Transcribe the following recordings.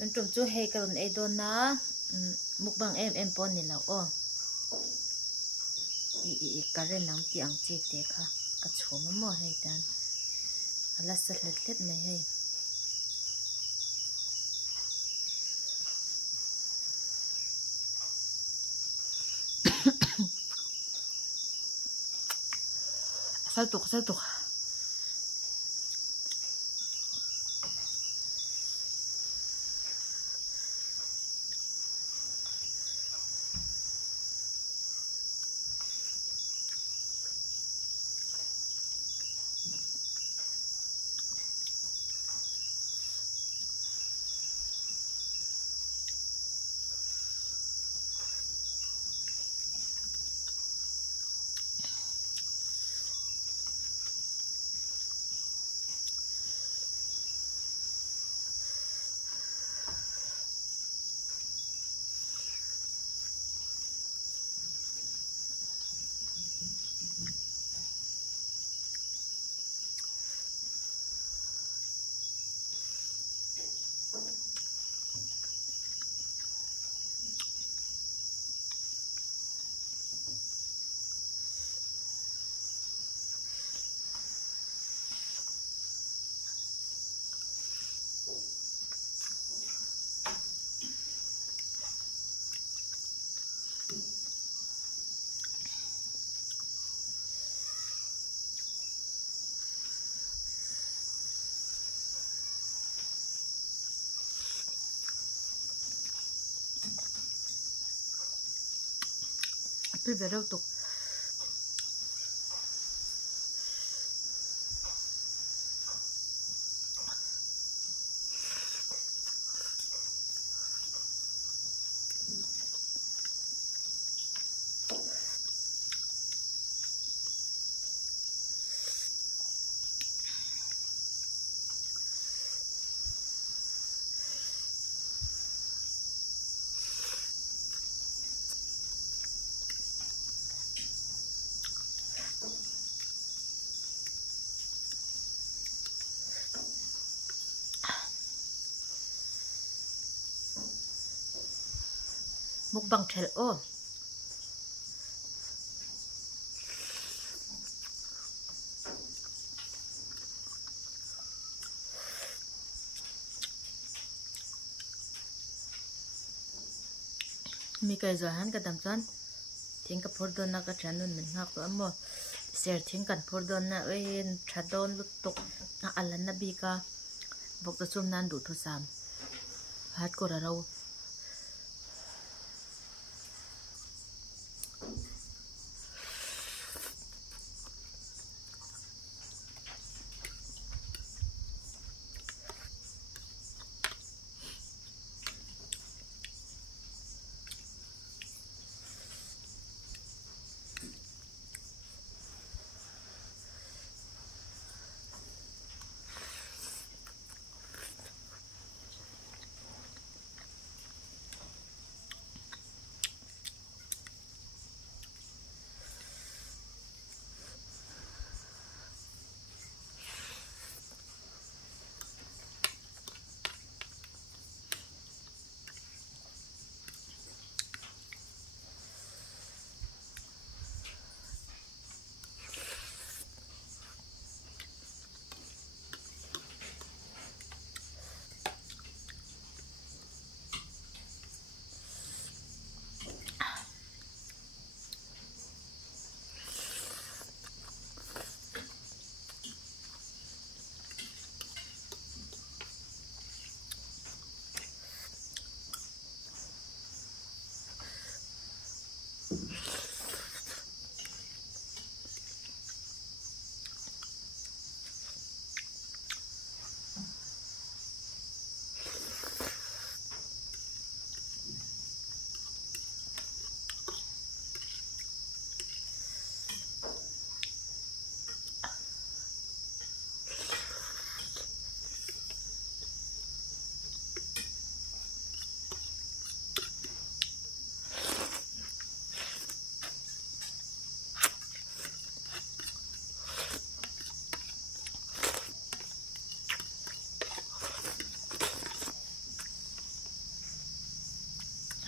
Tun tum chu hei karon ei don na mukbang em pon ni lo o i karen nang ti ang chi te kha ka chhom mo hei tan ala sa hlet mai hei saltuk tu verau tuk mukbang thel o mi kai zo han ka dam chan thing ka phur don na ka chanun min ngak to amo ser thing kan phur don na en thadon lut tok na alan na bi ka bok ta chum nan du thu sam hat ko ra ro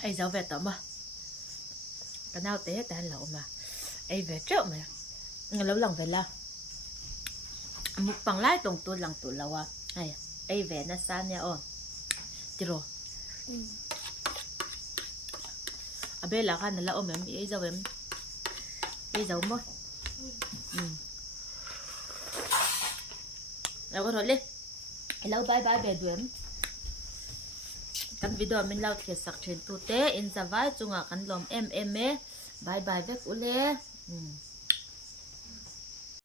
ai giàu về tao mà cái nào té ta lẩu mà ai về trước mà lâu lòng về là một bằng lái tổng tôi lòng tụi lâu à ai về nó xa nha ô chứ rồi à bây là cái này là ôm em ai giàu màแล้วก็รถเลยแล้วบายบายแบบด้วยกันวิดีโอมันเล่าเกี่ยวกับเทรนตูเต้อินสบายจุงอ่ะกันลมเอ็มบายบายเวกอุเล่